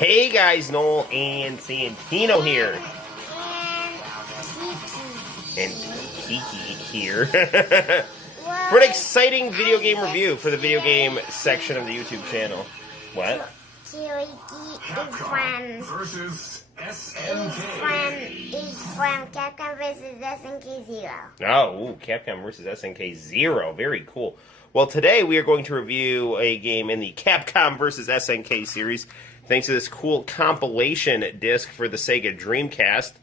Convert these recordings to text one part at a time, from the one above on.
Hey guys, Noel and Santino here. And Kiki here. For an exciting video game review for the video game section of the YouTube channel. What? Capcom versus SNK. Is from Capcom versus SNK 0. Oh, Capcom versus SNK 0. Very cool. Well, today we are going to review a game in the Capcom versus SNK series, thanks to this cool compilation disc for the Sega Dreamcast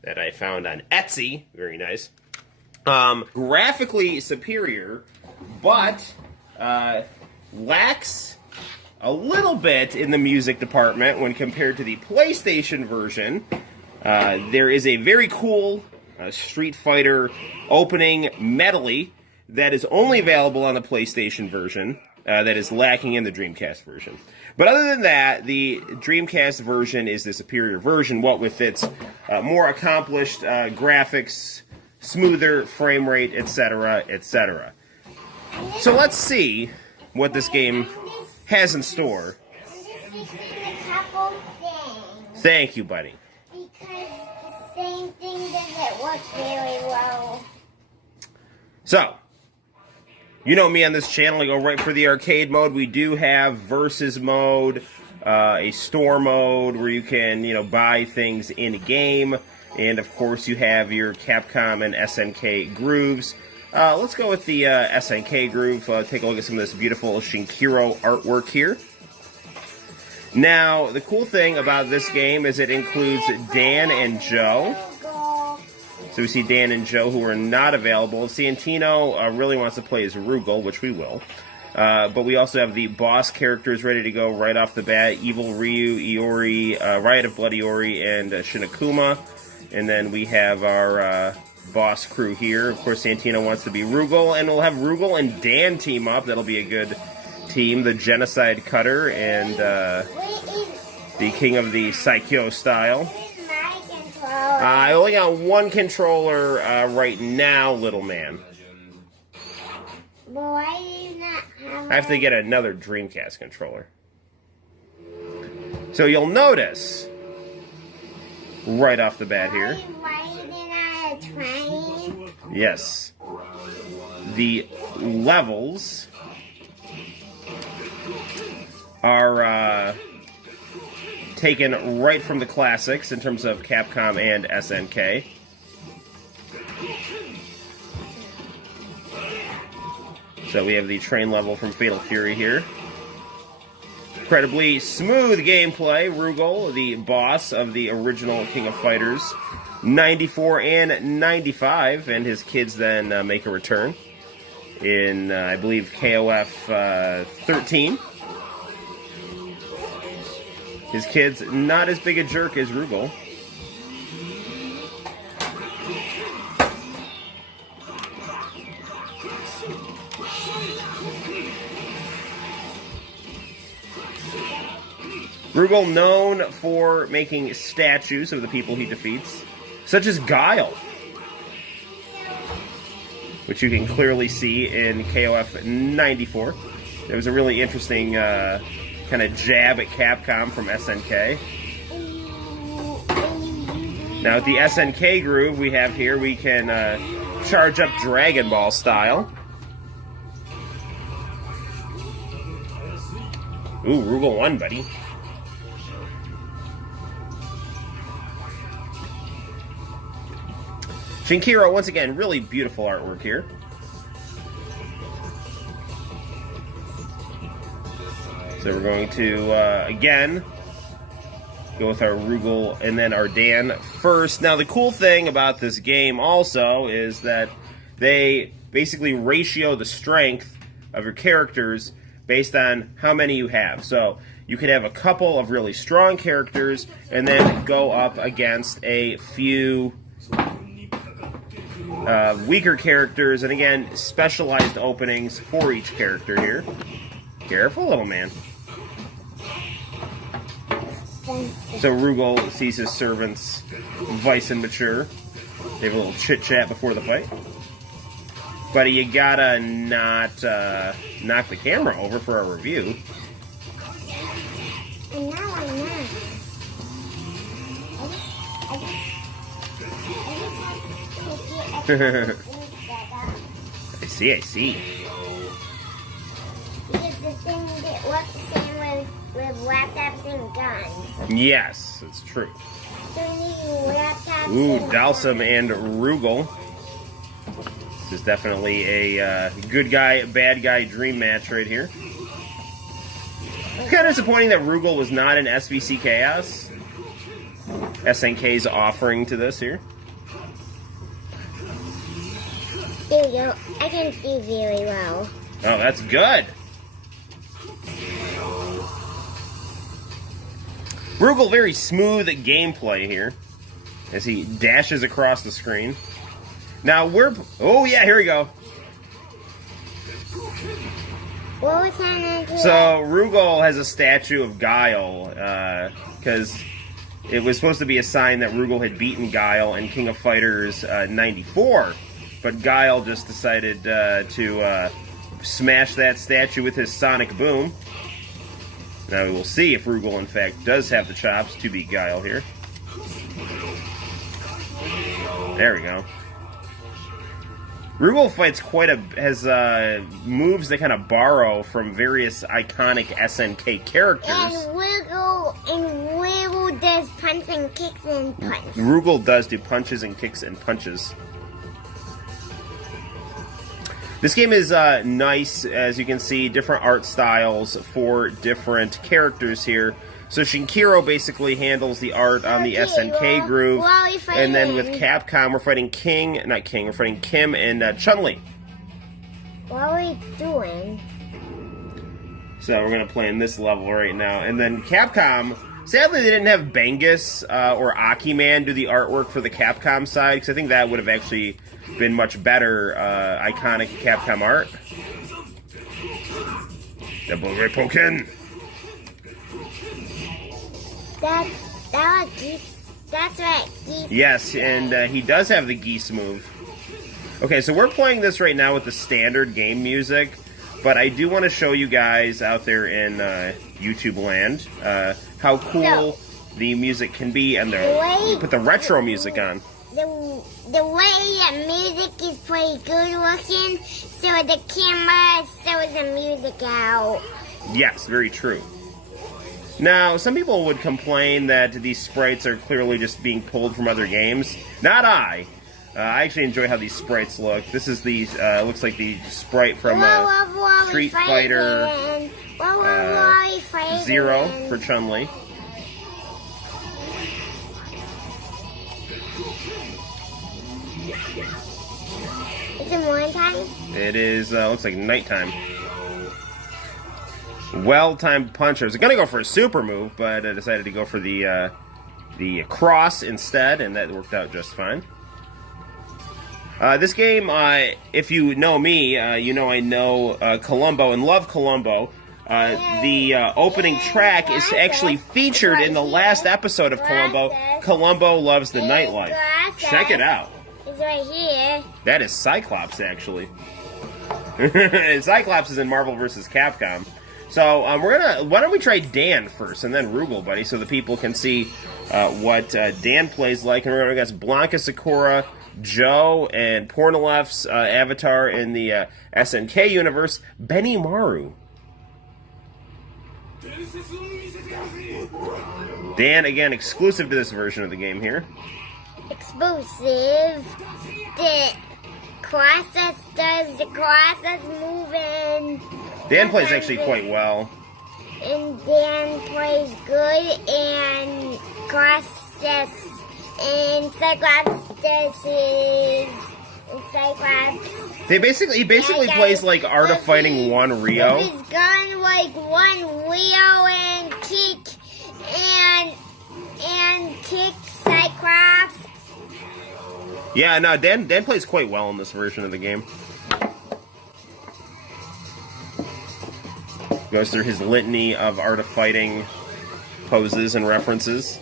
that I found on Etsy. Very nice. Graphically superior, but lacks a little bit in the music department when compared to the PlayStation version. There is a very cool Street Fighter opening medley that is only available on the PlayStation version, that is lacking in the Dreamcast version. But other than that, the Dreamcast version is the superior version, what with its more accomplished graphics, smoother frame rate, etc., etc. So let's see what this game has in store. I'm just fixing a couple things. Thank you, buddy. Because the same thing doesn't work very well. So, you know me on this channel, I go right for the arcade mode. We do have versus mode, a store mode where you can, buy things in a game. And of course you have your Capcom and SNK grooves. Let's go with the SNK groove. Take a look at some of this beautiful Shinkiro artwork here. Now, the cool thing about this game is it includes Dan and Joe. So we see Dan and Joe who are not available. Santino really wants to play as Rugal, which we will. But we also have the boss characters ready to go right off the bat. Evil Ryu, Iori, Riot of Blood Iori, and Shinakuma. And then we have our boss crew here. Of course, Santino wants to be Rugal, and we'll have Rugal and Dan team up. That'll be a good team. The Genocide Cutter and the King of the Saikyo style. I only got one controller right now, little man. But why do you not have I have to get another Dreamcast controller. So you'll notice, right off the bat here. Why did I train? Yes. The levels are taken right from the classics in terms of Capcom and SNK. So we have the train level from Fatal Fury here. Incredibly smooth gameplay. Rugal, the boss of the original King of Fighters 94 and 95, and his kids then make a return in, I believe, KOF 13. His kid's not as big a jerk as Rugal. Rugal known for making statues of the people he defeats, such as Guile, which you can clearly see in KOF 94. It was a really interesting kind of jab at Capcom from SNK. Now with the SNK groove we have here, we can charge up Dragon Ball style. Ooh, Rugal won, buddy. Shinkiro, once again, really beautiful artwork here. So we're going to, again, go with our Rugal and then our Dan first. Now, the cool thing about this game also is that they basically ratio the strength of your characters based on how many you have. So you could have a couple of really strong characters and then go up against a few weaker characters, and again, specialized openings for each character here. Careful, little man. So Rugal sees his servants vice and mature. They have a little chit-chat before the fight. Buddy, you gotta not knock the camera over for our review. And now I'm not. I see, I see. Because the thing that works the same with laptops and guns. Yes, it's true. So we need laptops Ooh, and Dalsum guns. and Rugal. This is definitely a good guy, bad guy dream match right here. It's kind of disappointing that Rugal was not in SVC Chaos. SNK's offering to this here. There you go. I can see very well. Oh, that's good. Rugal, very smooth gameplay here as he dashes across the screen. Now oh yeah, here we go. What was happening to So Rugal has a statue of Guile because it was supposed to be a sign that Rugal had beaten Guile in King of Fighters 94, but Guile just decided to smash that statue with his sonic boom. Now we will see if Rugal in fact does have the chops to beat Guile here. There we go. Rugal fights has moves that kind of borrow from various iconic SNK characters. And Wiggle does punch and kicks and punch. Rugal does do punches and kicks and punches. This game is nice, as you can see, different art styles for different characters here. So Shinkiro basically handles the art on the SNK groove, and then with Capcom we're fighting we're fighting Kim and Chun-Li. What are we doing? So we're going to play in this level right now. And then Capcom, sadly they didn't have Bengus or Akiman do the artwork for the Capcom side, because I think that would have actually been much better iconic Capcom art. Double Repoken! That was geese. That's right, geese. Yes, and he does have the geese move. Okay, so we're playing this right now with the standard game music, but I do want to show you guys out there in YouTube land how cool the music can be, and put the retro music on. The way the music is pretty good looking, so the camera shows the music out. Yes, very true. Now, some people would complain that these sprites are clearly just being pulled from other games. Not I. I actually enjoy how these sprites look. This is the looks like the sprite from Street Fighter 0 for Chun-Li. Is it morning time? It is looks like nighttime. Well-timed punch. I was gonna go for a super move, but I decided to go for the cross instead, and that worked out just fine. This game, if you know me, you know I know Columbo and love Columbo. The opening track is actually featured in the last episode of Columbo. Columbo Loves the Nightlife. Check it out. It's right here. That is Cyclops, actually. And Cyclops is in Marvel vs. Capcom. So why don't we try Dan first, and then Rugal, buddy, so the people can see what Dan plays like. And we're going to guess Blanca Sakura, Joe, and Pornolef's avatar in the SNK universe, Benny Maru. Dan, again, exclusive to this version of the game here. Exclusive. The process does the process moving. Dan plays actually quite well. And Dan plays good, and process, and Cyclops does his, and Cyclops. He basically plays like Art of Fighting 1 Rio. He's gone like 1 Rio and kick Cyclops. Yeah, no, Dan plays quite well in this version of the game. Goes through his litany of Art of Fighting poses and references.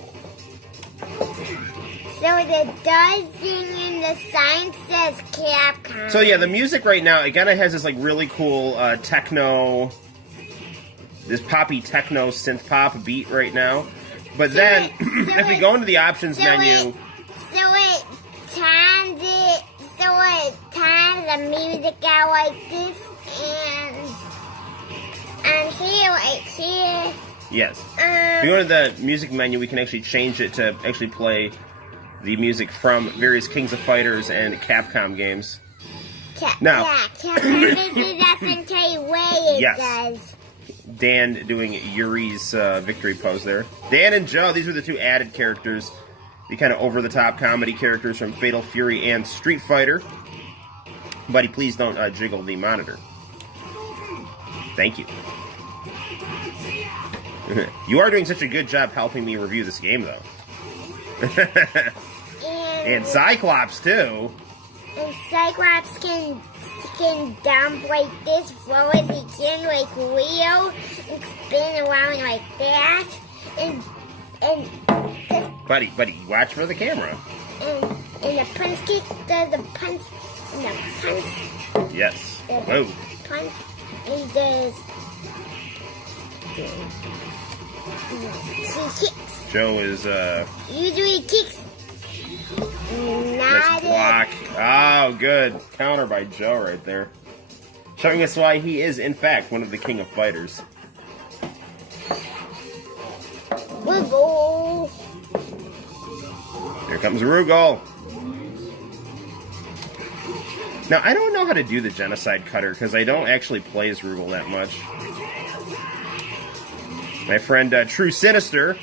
So the dozen in the sign says Capcom. So yeah, the music right now, it kind of has this like really cool techno, this poppy techno synth pop beat right now. But then, if we go into the options menu, so it turns it the music out like this, and here, right here. Yes. If you go to the music menu, we can actually change it to actually play the music from various Kings of Fighters and Capcom games. Now, yeah, Capcom, this is SNK way it yes. does. Dan doing Yuri's victory pose there. Dan and Joe, these are the two added characters, the kind of over-the-top comedy characters from Fatal Fury and Street Fighter. Buddy, please don't jiggle the monitor. Thank you. You are doing such a good job helping me review this game, though. And Cyclops, too. And Cyclops can dump like this, throw as he can, like Leo, and spin around like that. And Buddy, watch for the camera. And the punch kick does a punch, and the punch. Yes. Whoa. Punch, and he does. She kicks. Joe is Usually kicks. Nice block. Oh, good. Counter by Joe right there. Showing us why he is, in fact, one of the King of Fighters. Rugal. Here comes Rugal. Now, I don't know how to do the Genocide Cutter, because I don't actually play as Rugal that much. My friend True Sinister,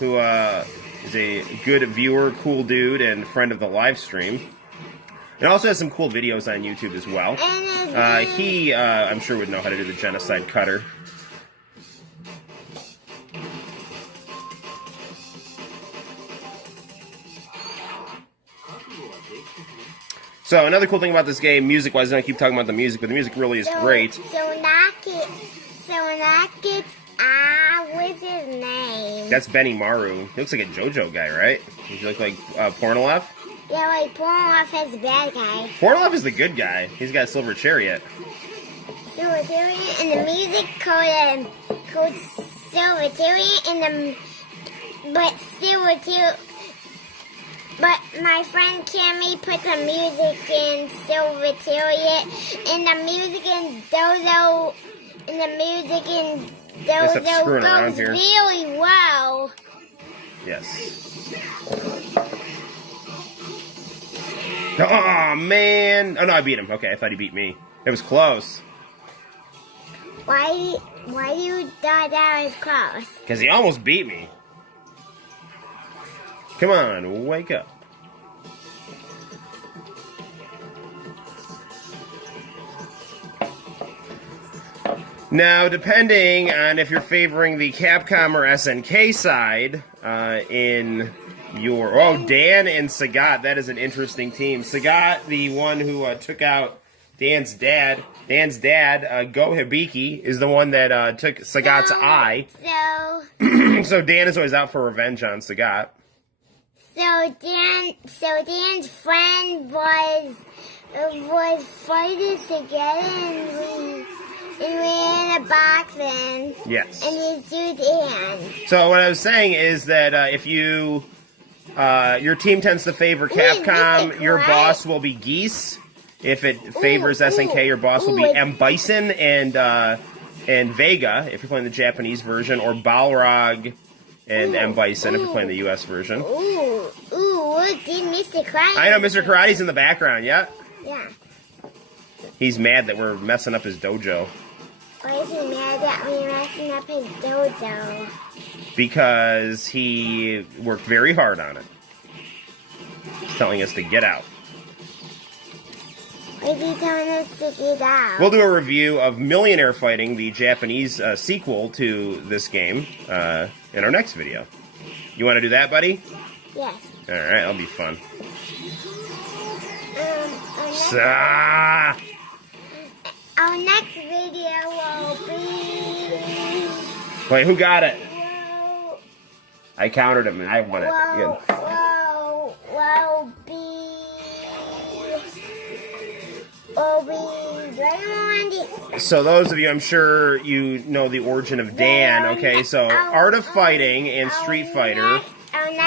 who is a good viewer, cool dude, and friend of the live stream. And also has some cool videos on YouTube as well. He, I'm sure, would know how to do the Genocide Cutter. So, another cool thing about this game, music-wise, I don't keep talking about the music, but the music really is great. What's his name? That's Benny Maru. He looks like a JoJo guy, right? Does he look like Pornolef? Yeah, like Pornolef is the bad guy. Pornolef is the good guy. He's got a Silver Chariot. Silver Chariot, and the music code Silver Chariot, but my friend Cammy put the music in Silver Chariot, and the music in Dozo, and the music in Dozo goes really well. Yes. Oh, man. Oh, no, I beat him. Okay, I thought he beat me. It was close. Why do you thought that was close? Because he almost beat me. Come on, wake up. Now, depending on if you're favoring the Capcom or SNK side, in your... Oh, Dan and Sagat, that is an interesting team. Sagat, the one who took out Dan's dad. Dan's dad, Go Hibiki, is the one that took Sagat's eye. So Dan is always out for revenge on Sagat. So Dan's friend was fighting together, and we in a boxing. Yes. And he threw Dan. So what I was saying is that if you your team tends to favor Capcom, your boss will be Geese. If it favors SNK, your boss will be M. Bison and Vega, if you're playing the Japanese version, or Balrog and M. Bison, if you're playing the U.S. version. Look, Mr. Karate. I know, Mr. Karate's in the background, yeah? Yeah. He's mad that we're messing up his dojo. Why is he mad that we're messing up his dojo? Because he worked very hard on it. He's telling us to get out. Why is he telling us to get out? We'll do a review of Millionaire Fighting, the Japanese sequel to this game, in our next video. You want to do that, buddy? Yes. Alright, that'll be fun. Our next video will be... Wait, who got it? Will... I countered him and I won it. Will be So those of you, I'm sure you know the origin of Dan. Okay, so Art of Fighting and Street Fighter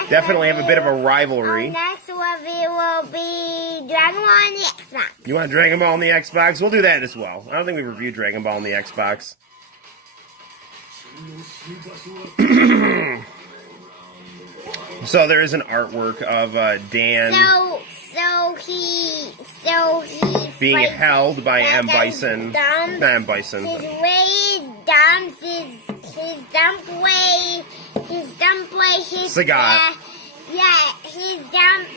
definitely have a bit of a rivalry. Our next review will be Dragon Ball on the Xbox. You want Dragon Ball on the Xbox? We'll do that as well. I don't think we've reviewed Dragon Ball on the Xbox. So there is an artwork of Dan being held by M. Bison. Not M. Bison. His way is dumps, his dump way, his Sagat. his dump.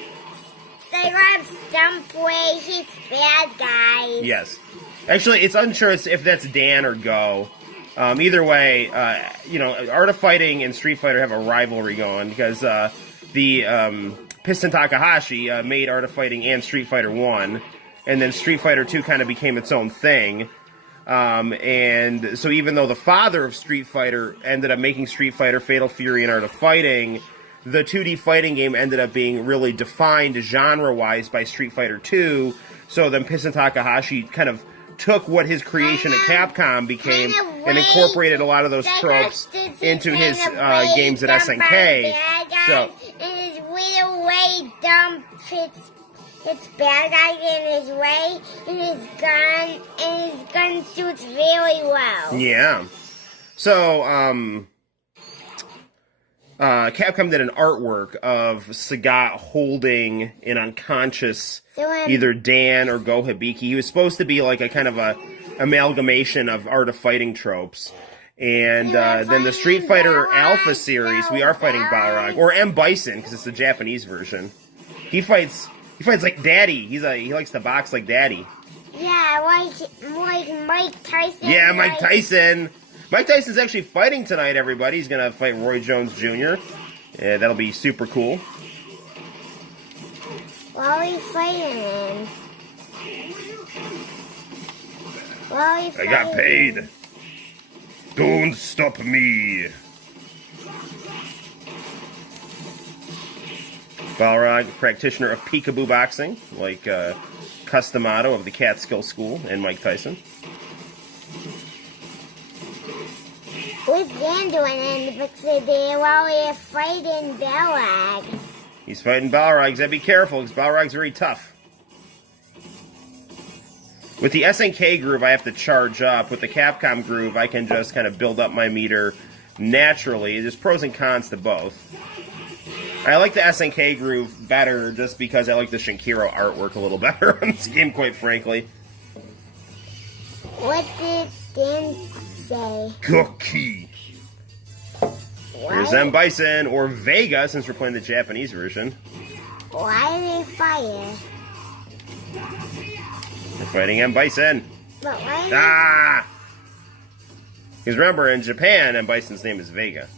Sagat's dump way, his bad guys. Yes. Actually, it's unsure if that's Dan or Go. Either way, Art of Fighting and Street Fighter have a rivalry going because the Piston Takahashi made Art of Fighting and Street Fighter 1, and then Street Fighter 2 kind of became its own thing. And so even though the father of Street Fighter ended up making Street Fighter, Fatal Fury, and Art of Fighting, the 2D fighting game ended up being really defined genre-wise by Street Fighter 2, so then Piston Takahashi kind of took what his creation at Capcom became and incorporated a lot of those tropes into his games at SNK. So, and his weird way dumps its bad guys in his way, and his gun shoots really well. Yeah. So, Capcom did an artwork of Sagat holding an unconscious either Dan or Go Hibiki. He was supposed to be like a kind of a amalgamation of Art of Fighting tropes. And then the Street Fighter Alpha series, we are fighting Balrog, or M. Bison, because it's the Japanese version. He fights like Daddy. He likes to box like Daddy. Yeah, like Mike Tyson. Yeah, Mike Tyson. Mike Tyson's actually fighting tonight, everybody. He's going to fight Roy Jones Jr. Yeah, that'll be super cool. While he's fighting him. I got paid. Don't stop me. Balrog, practitioner of peekaboo boxing, like Customato of the Catskill School and Mike Tyson. What's Dan doing in the video while we're fighting Balrog? He's fighting Balrog. He's got to be careful because Balrog's very tough. With the SNK groove, I have to charge up. With the Capcom groove, I can just kind of build up my meter naturally. There's pros and cons to both. I like the SNK groove better just because I like the Shinkiro artwork a little better on this game, quite frankly. What did Dan say? Cookie. There's M. Bison, or Vega, since we're playing the Japanese version. Why do they fire? We're fighting M. Bison. But why? Ah! Because remember, in Japan, M. Bison's name is Vega.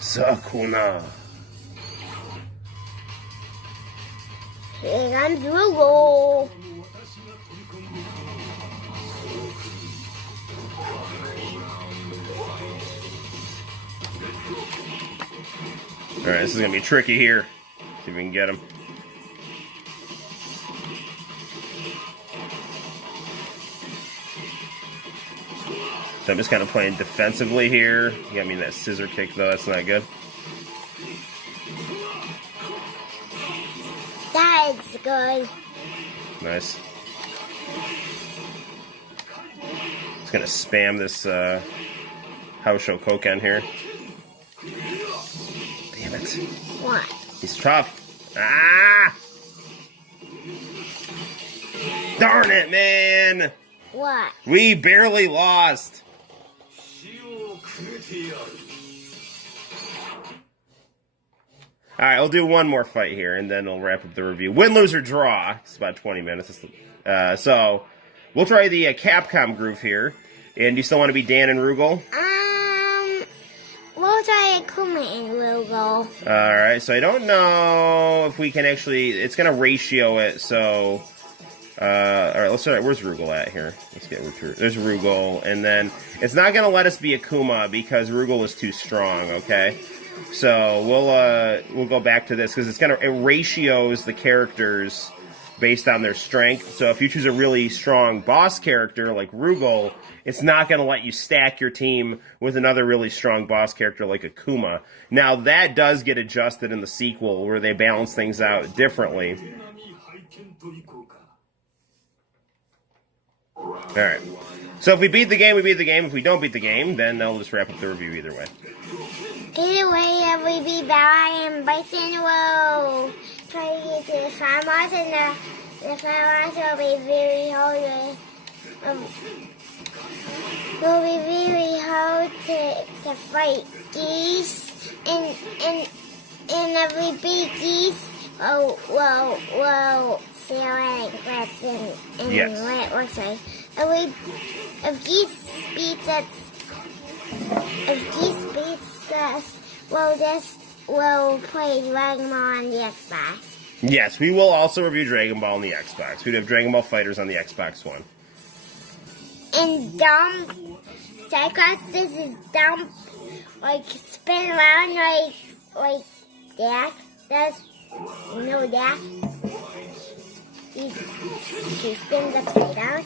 Sakuna. Here comes Rugal. Alright, this is going to be tricky here. See if we can get him. So I'm just kind of playing defensively here. You got me in that scissor kick, though. That's not good. That's good. Nice. Just going to spam this House Show Koken here. Damn it. What? He's tough. Ah! Darn it, man! What? We barely lost. Alright, I'll do one more fight here, and then I'll wrap up the review. Win, lose, or draw. It's about 20 minutes. So, we'll try the Capcom groove here. And you still want to be Dan and Rugal? We'll try Akuma and Rugal. Alright, so I don't know if we can actually... It's going to ratio it, so... Alright, let's start. Where's Rugal at here? Let's get Rugal. There's Rugal, and then... It's not going to let us be Akuma because Rugal is too strong, okay? So we'll go back to this because it ratios the characters based on their strength. So if you choose a really strong boss character like Rugal, it's not going to let you stack your team with another really strong boss character like Akuma. Now that does get adjusted in the sequel where they balance things out differently. Alright. So if we beat the game, we beat the game. If we don't beat the game, then we'll just wrap up the review either way. Either way, if we beat Bella and Bison will try to get to the farmers, and the farmers will be very hard. Will be very hard to fight geese, and if we beat geese, we'll sail and grass and yes. what it looks like. If geese beats us, we'll play Dragon Ball on the Xbox. Yes, we will also review Dragon Ball on the Xbox. We'd have Dragon Ball Fighters on the Xbox One. And dumb Cyclops, this is dumb, like spin around like that. That's that. He spins upside down.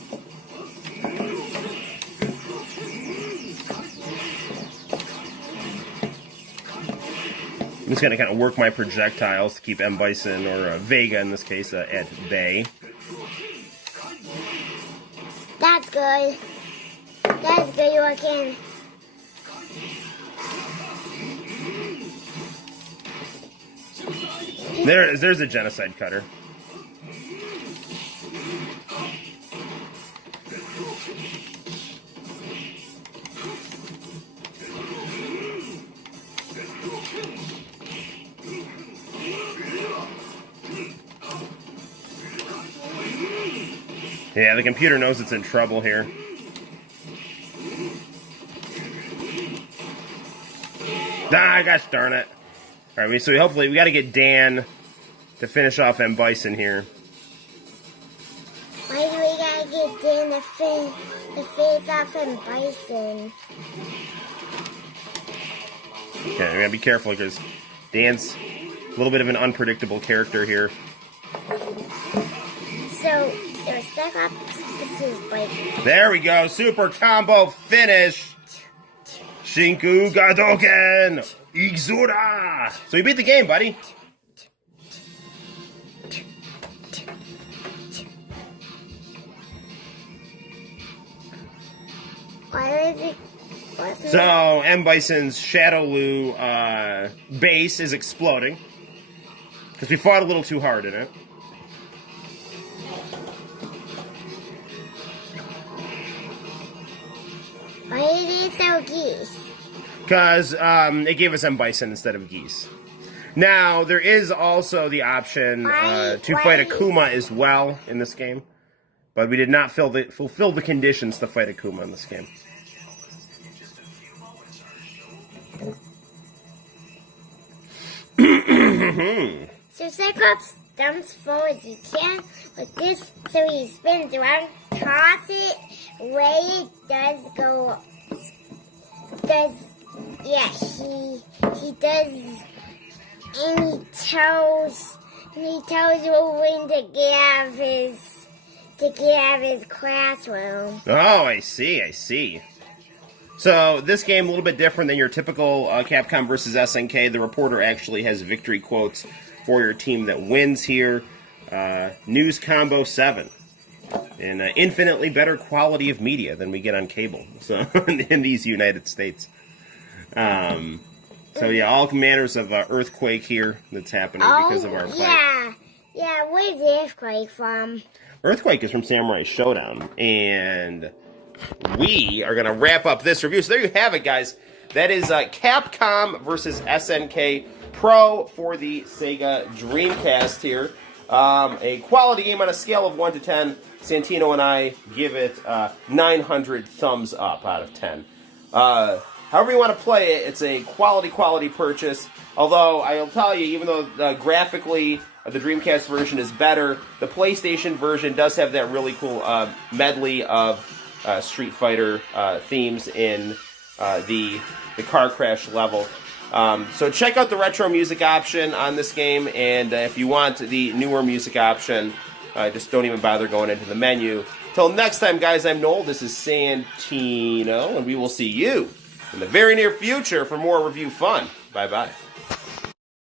I'm just going to kind of work my projectiles to keep M. Bison, or Vega in this case, at bay. That's good. That's good looking. There's a genocide cutter. Yeah, the computer knows it's in trouble here. Ah, gosh darn it. Alright, so hopefully we got to get Dan to finish off M. Bison here. Why do we got to get Dan to finish off M. Bison? Okay, we got to be careful because Dan's a little bit of an unpredictable character here. So Cyclops, this is like... There we go, super combo finish! Shinku Gadoken! Igzura! So you beat the game, buddy. So, M. Bison's Shadowloo base is exploding. Because we fought a little too hard in it. Why did it sell geese? Because it gave us M. Bison instead of geese. Now, there is also the option to fight Akuma as well in this game. But we did not fulfill the conditions to fight Akuma in this game. So Cyclops jumps forward as he can with this, so he spins around, toss it, way it does go. He does, and he tells Wolverine to get out of his classroom. Oh, I see. So, this game, a little bit different than your typical Capcom versus SNK. The reporter actually has victory quotes for your team that wins here. News Combo 7. And infinitely better quality of media than we get on cable so in these United States. So, yeah, all manners of earthquake here that's happening because of our fight. Yeah, where's the earthquake from? Earthquake is from Samurai Showdown, and we are going to wrap up this review. So there you have it, guys. That is Capcom versus SNK Pro for the Sega Dreamcast here. A quality game on a scale of 1 to 10. Santino and I give it 900 thumbs up out of 10. However you want to play it, it's a quality purchase. Although, I'll tell you, even though graphically the Dreamcast version is better, the PlayStation version does have that really cool medley of Street Fighter themes in the car crash level. So check out the retro music option on this game, and if you want the newer music option, just don't even bother going into the menu. Till next time, guys, I'm Noel, this is Santino, and we will see you in the very near future for more review fun. Bye-bye.